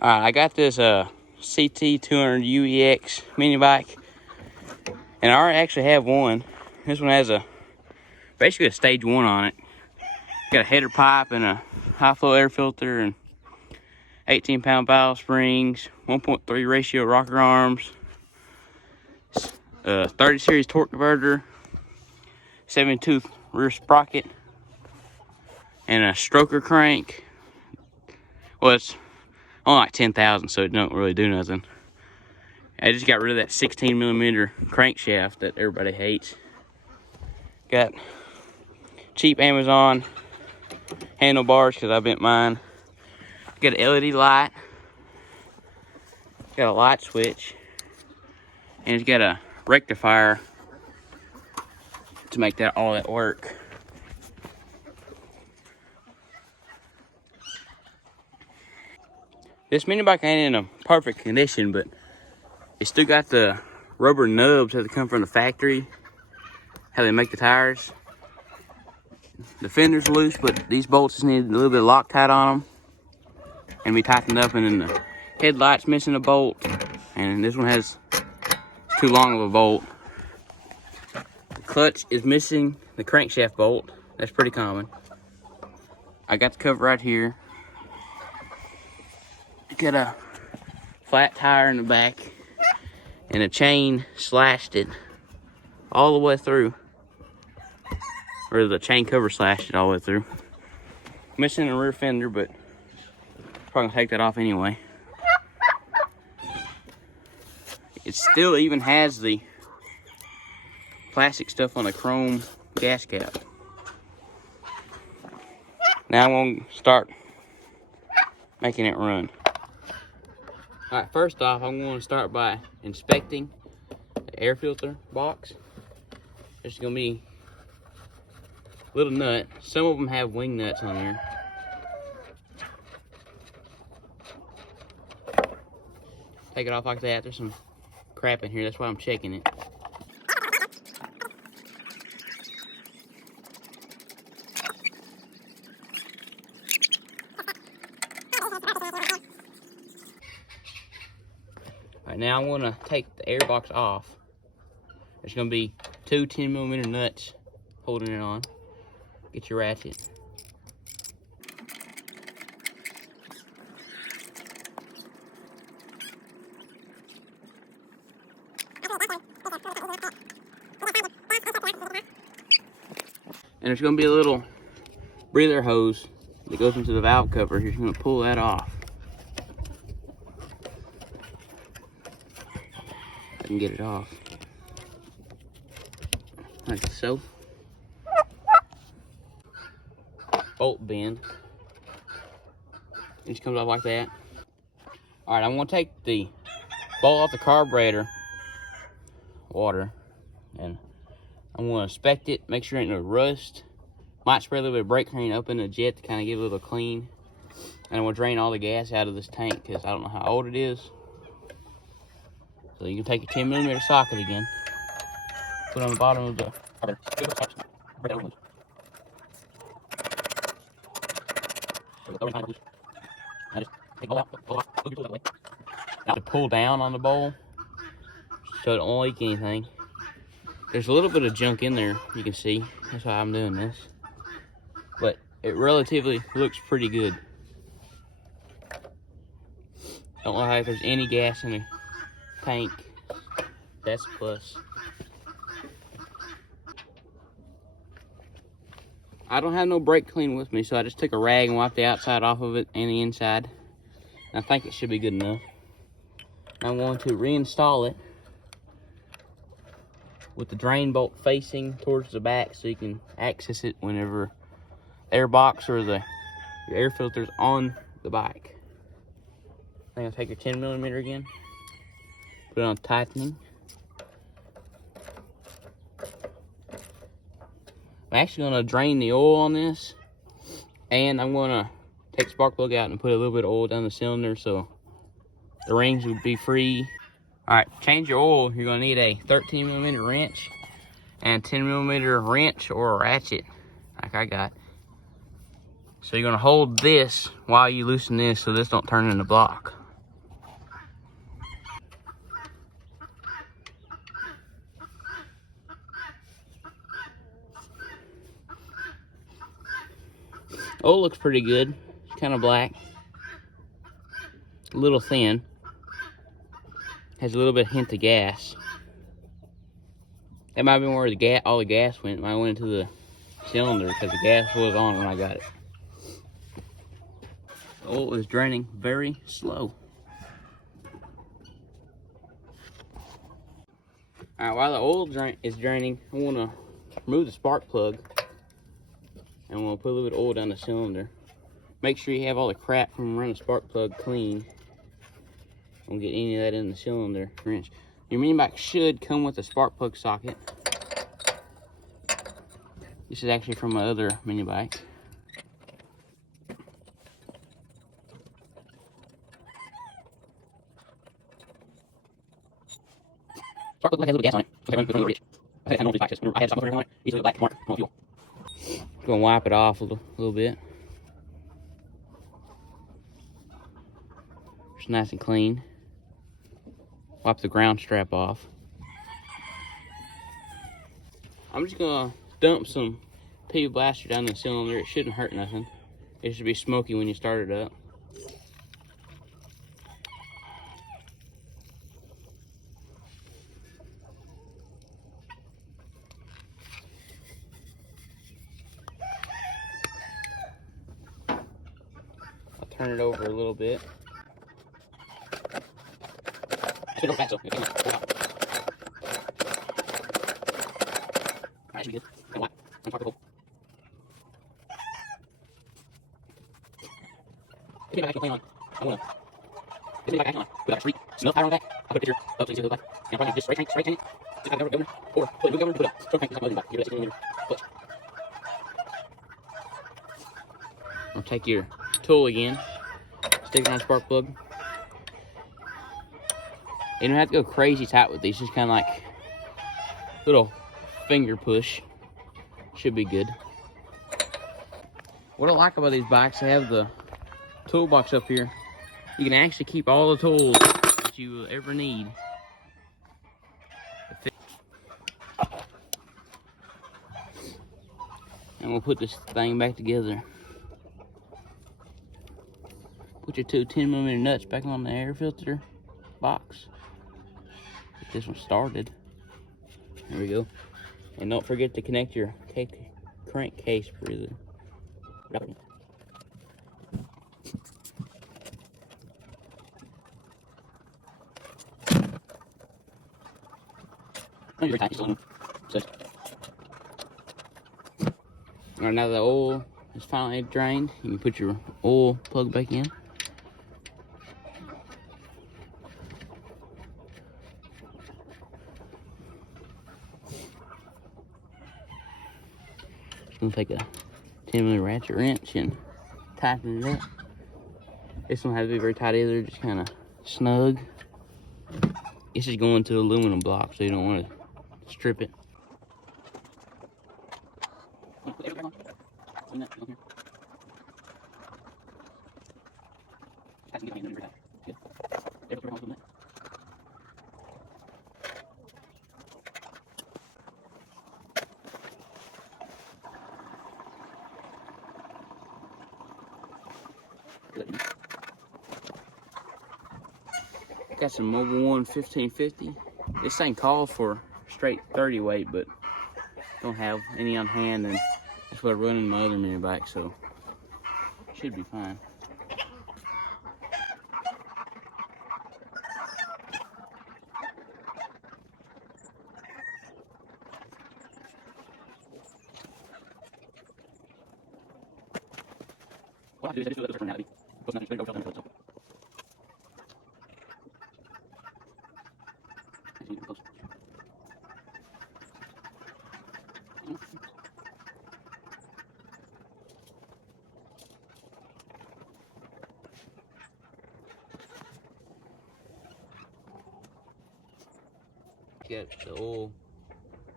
Alright, I got this ct200u-ex mini bike, and I already actually have one. This one has basically a stage 1 on it. Got a header pipe and a high flow air filter and 18-pound valve springs, 1.3 ratio rocker arms, 30 series torque converter, 7-tooth rear sprocket, and a stroker crank. Well, it's only like 10,000, so it don't really do nothing. I just got rid of that 16mm crankshaft that everybody hates. Got cheap Amazon handlebars because I bent mine. Got an LED light. Got a light switch. And it's got a rectifier to make all that work. This mini bike ain't in a perfect condition, but it's still got the rubber nubs that come from the factory, how they make the tires. The fender's loose, but these bolts just need a little bit of Loctite on them and be tightened up, and then the headlight's missing a bolt, and this one has too long of a bolt. The clutch is missing the crankshaft bolt. That's pretty common. I got the cover right here. Got a flat tire in the back, and a chain slashed it all the way through, or the chain cover slashed it all the way through. Missing a rear fender, but probably gonna take that off anyway. It still even has the plastic stuff on the chrome gas cap. Now I'm gonna start making it run. All right, first off, I'm going to start by inspecting the air filter box. There's going to be a little nut. Some of them have wing nuts on here. Take it off like that. There's some crap in here. That's why I'm checking it. Alright, now I'm going to take the air box off. There's going to be two 10mm nuts holding it on. Get your ratchet. And there's going to be a little breather hose that goes into the valve cover. You're going to pull that off. I can get it off. Like so. Bolt bend. It just comes off like that. Alright, I'm going to take the bolt off the carburetor water, and I'm going to inspect it, make sure there ain't no rust. Might spray a little bit of brake clean up in the jet to kind of give it a little clean. And I'm going to drain all the gas out of this tank because I don't know how old it is. So you can take your 10mm socket again, put it on the bottom of the now to pull down on the bowl so it won't leak anything. There's a little bit of junk in there, you can see. That's why I'm doing this. But it relatively looks pretty good. Don't look like there's any gas in the tank. That's a plus. I don't have no brake clean with me, so I just took a rag and wiped the outside off of it and the inside. I think it should be good enough. I'm going to reinstall it with the drain bolt facing towards the back so you can access it whenever the air box or the air filter's on the bike. I'm going to take your 10mm again, put it on tightening. I'm actually going to drain the oil on this, and I'm going to take the spark plug out and put a little bit of oil down the cylinder so the rings would be free. Alright, change your oil. You're going to need a 13mm wrench and 10mm wrench or a ratchet, like I got. So you're going to hold this while you loosen this so this don't turn into block. Oil looks pretty good. It's kind of black. A little thin. Has a little bit of hint of gas. That might have been where all the gas went. It might have went into the cylinder because the gas was on when I got it. The oil is draining very slow. Alright, while the oil is draining, I want to remove the spark plug. And we'll put a little bit of oil down the cylinder. Make sure you have all the crap from running the spark plug clean. Don't get any of that in the cylinder wrench. Your mini bike should come with a spark plug socket. This is actually from my other mini bike. Spark plug has a little gas on it. I had a spark plug on it. Easily black mark on fuel. Gonna wipe it off a little bit. It's nice and clean. Wipe the ground strap off. I'm just gonna dump some PV Blaster down the cylinder. It shouldn't hurt nothing. It should be smoky when you start it up. I'll turn it over a little bit. Should go back, so that should be good. Come on, I'm talking. This back actually on. I wanna. This back actually on. Without a streak, snuff tire on the back. I put a picture up so you see the back. And I'm probably just spray tank it. Just have a governor, or put a new governor, put a stroke tank inside the back. Give it a 16mm clutch. I'll take your tool again. Stick it on the spark plug. You don't have to go crazy tight with these, just kind of like little finger push. Should be good. What I like about these bikes, they have the toolbox up here. You can actually keep all the tools that you will ever need. And we'll put this thing back together. Put your two 10mm nuts back on the air filter box. Get this one started. There we go. And don't forget to connect your crankcase for the rubber. Very tight, Alright, now the oil is finally drained. You can put your oil plug back in. I'm gonna take a 10mm ratchet wrench and tighten it up. This one has to be very tight either, just kind of snug. This is going to aluminum block, so you don't want to strip it. Got some Mobile One 1550. This thing calls for straight 30 weight, but don't have any on hand, and that's what I run in my other mini bike, so should be fine. What I do is I just do a little turn out. Post nothing straight over filter. Get the oil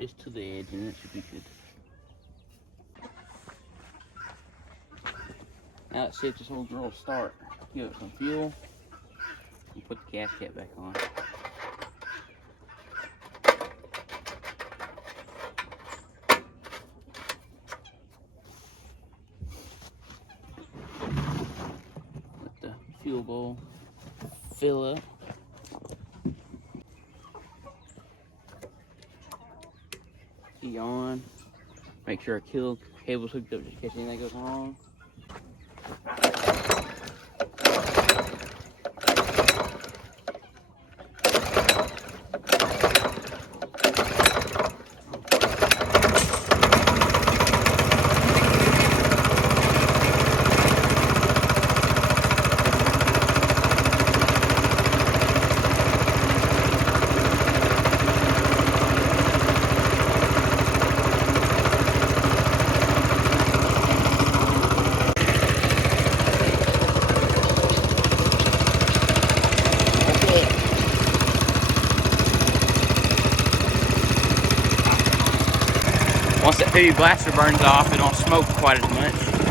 just to the edge, and it should be good. Now let's see if this old girl will start. Give it some fuel and put the gas cap back on. fuel bowl fill up. Key on. Make sure our cable's hooked up just in case anything goes wrong. Once that heavy blaster burns off, it don't smoke quite as much.